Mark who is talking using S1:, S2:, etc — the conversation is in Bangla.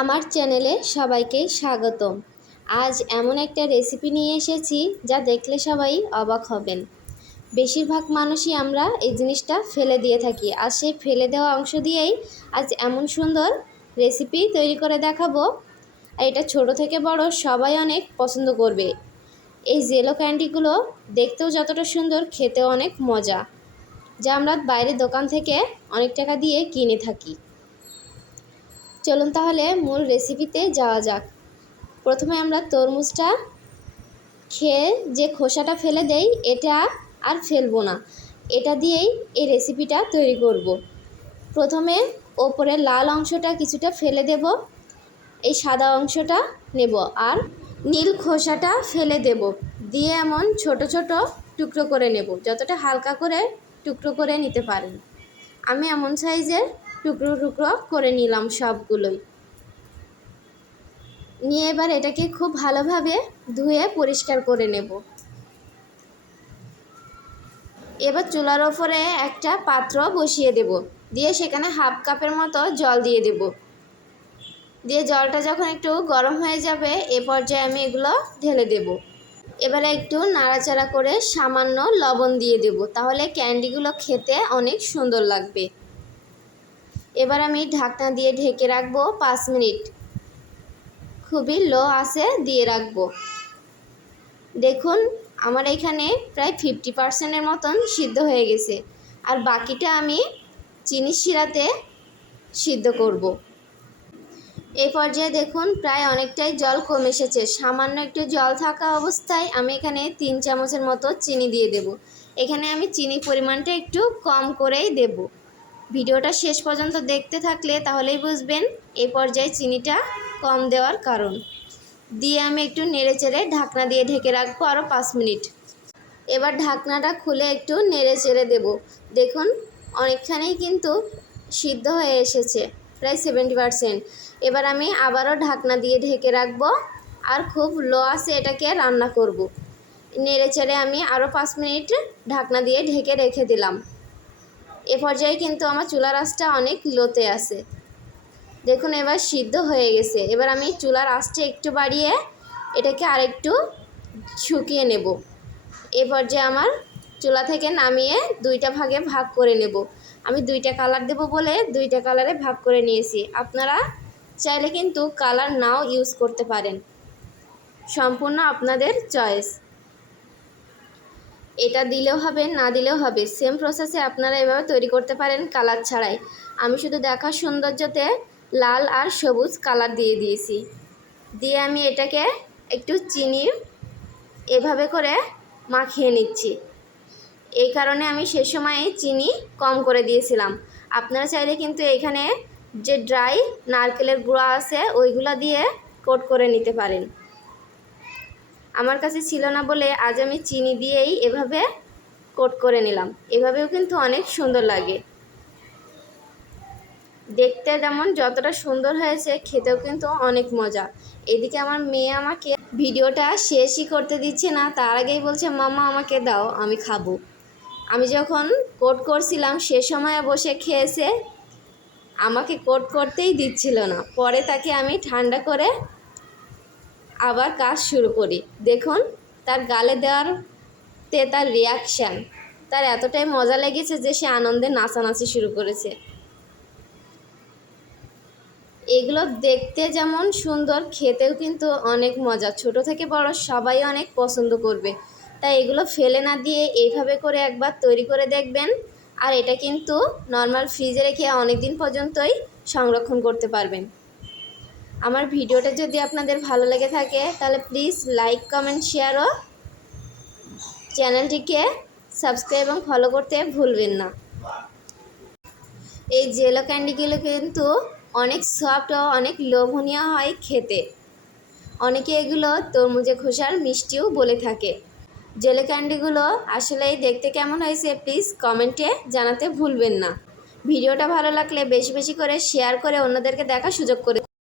S1: আমার চ্যানেলে সবাইকে স্বাগতম। আজ এমন একটা রেসিপি নিয়ে এসেছি যা দেখলে সবাই অবাক হবেন। বেশিরভাগ মানুষই আমরা এই জিনিসটা ফেলে দিয়ে থাকি আর সেই ফেলে দেওয়া অংশ দিয়েই আজ এমন সুন্দর রেসিপি তৈরি করে দেখাবো। আর এটা ছোট থেকে বড় সবাই অনেক পছন্দ করবে। এই জেলো ক্যান্ডিগুলো দেখতেও যতটা সুন্দর, খেতেও অনেক মজা, যা আমরা বাইরের দোকান থেকে অনেক টাকা দিয়ে কিনে থাকি। চলুন তাহলে মূল রেসিপিতে যাওয়া যাক। প্রথমে আমরা তরমুজটা খেয়ে যে খোসাটা ফেলে দেই, এটা আর ফেলব না। এটা দিয়েই এই রেসিপিটা তৈরি করব। প্রথমে ওপরের লাল অংশটা কিছুটা ফেলে দেব, এই সাদা অংশটা নেব আর নীল খোসাটা ফেলে দেব। দিয়ে এমন ছোট ছোট টুকরো করে নেব, যতটা হালকা করে টুকরো করে নিতে পারেন। আমি এমন সাইজের টুকরো টুকরো করে নিলাম সবগুলোই। নিয়ে এবার এটাকে খুব ভালোভাবে ধুয়ে পরিষ্কার করে নেব। এবার চুলার ওপরে একটা পাত্র বসিয়ে দেব। দিয়ে সেখানে হাফ কাপের মতো জল দিয়ে দেব। দিয়ে জলটা যখন একটু গরম হয়ে যাবে, এ পর্যায়ে আমি এগুলো ঢেলে দেব। এবারে একটু নাড়াচাড়া করে সামান্য লবণ দিয়ে দেব। তাহলে ক্যান্ডিগুলো খেতে অনেক সুন্দর লাগবে। এবার আমি ঢাকনা দিয়ে ঢেকে রাখব পাঁচ মিনিট। খুবই লো আসে দিয়ে রাখব। দেখুন, আমার এখানে প্রায় ফিফটি পার্সেন্টের মতন সিদ্ধ হয়ে গেছে। আর বাকিটা আমি চিনি শিরাতে সিদ্ধ করব। এই পর্যায়ে দেখুন, প্রায় অনেকটাই জল কমে এসেছে। সামান্য একটু জল থাকা অবস্থায় আমি এখানে তিন চামচের মতো চিনি দিয়ে দেব। এখানে আমি চিনি পরিমাণটা একটু কম করেই দেবো। ভিডিওটা শেষ পর্যন্ত দেখতে থাকলে তাহলেই বুঝবেন এই পর্যায়ে চিনিটা কম দেওয়ার কারণ। দিয়ে আমি একটু নেড়ে চেড়ে ঢাকনা দিয়ে ঢেকে রাখব আরও পাঁচ মিনিট। এবার ঢাকনাটা খুলে একটু নেড়ে চেড়ে দেবো। দেখুন, অনেকখানেই কিন্তু সিদ্ধ হয়ে এসেছে, প্রায় সেভেন্টি পারসেন্ট। এবার আমি আবারও ঢাকনা দিয়ে ঢেকে রাখব আর খুব লো আসে এটাকে রান্না করব। নেড়ে চেড়ে আমি আরও পাঁচ মিনিট ঢাকনা দিয়ে ঢেকে রেখে দিলাম। এ পর্যায়ে কিন্তু আমার চুলার আঁচটা অনেক লোতে আছে। দেখুন, এবার সিদ্ধ হয়ে গেছে। এবার আমি চুলার আঁচটা একটু বাড়িয়ে এটাকে আরেকটু শুকিয়ে নেব। এ পর্যায়ে আমার চুলা থেকে নামিয়ে দুইটা ভাগে ভাগ করে নেব। আমি দুইটা কালার দেব বলে দুইটা কালারে ভাগ করে নিয়েছি। আপনারা চাইলে কিন্তু কালার নাও ইউজ করতে পারেন। সম্পূর্ণ আপনাদের চয়েস। এটা দিলেও হবে, না দিলেও হবে। সেম প্রসেসে আপনারা এভাবে তৈরি করতে পারেন কালার ছাড়াই। আমি শুধু দেখার সৌন্দর্যতে লাল আর সবুজ কালার দিয়ে দিয়েছি। দিয়ে আমি এটাকে একটু চিনি এভাবে করে মাখিয়ে নিচ্ছি। এই কারণে আমি সে সময় চিনি কম করে দিয়েছিলাম। আপনারা চাইলে কিন্তু এখানে যে ড্রাই নারকেলের গুঁড়া আছে, ওইগুলা দিয়ে কোট করে নিতে পারেন। আমার কাছে ছিল না বলে আজ আমি চিনি দিয়েই এভাবে কোট করে নিলাম। এভাবেও কিন্তু অনেক সুন্দর লাগে। দেখতে যেমন যতটা সুন্দর হয়েছে, খেতেও কিন্তু অনেক মজা। এদিকে আমার মেয়ে আমাকে ভিডিওটা শেষই করতে দিচ্ছে না, তার আগেই বলছে মামা আমাকে দাও, আমি খাব। আমি যখন কোট করছিলাম, সে সময় বসে খেয়েছে, আমাকে কোট করতেই দিচ্ছিল না। পরে তাকে আমি ঠান্ডা করে আবার কাজ শুরু করি। দেখুন, তার গালে দেওয়ার তে তার রিয়াকশান তার এতটাই মজা লেগেছে যে সে আনন্দে নাচানাচি শুরু করেছে। এগুলো দেখতে যেমন সুন্দর, খেতেও কিন্তু অনেক মজা। ছোট থেকে বড় সবাই অনেক পছন্দ করবে। তাই এগুলো ফেলে না দিয়ে এইভাবে করে একবার তৈরি করে দেখবেন। আর এটা কিন্তু নর্মাল ফ্রিজে রেখে অনেক দিন পর্যন্তই সংরক্ষণ করতে পারবেন। আমার ভিডিওটা যদি আপনাদের ভালো লেগে থাকে, তাহলে প্লিজ লাইক কমেন্ট শেয়ার ও চ্যানেলটিকে সাবস্ক্রাইব এবং ফলো করতে ভুলবেন না। এই জেলো ক্যান্ডিগুলো কিন্তু অনেক সফট ও অনেক লোভনীয় হয় খেতে। অনেকে এগুলো তরমুজে খোসার মিষ্টিও বলে থাকে। জেলো ক্যান্ডিগুলো আসলেই দেখতে কেমন হয়েছে প্লিজ কমেন্টে জানাতে ভুলবেন না। ভিডিওটা ভালো লাগলে বেশি বেশি করে শেয়ার করে অন্যদেরকে দেখার সুযোগ করে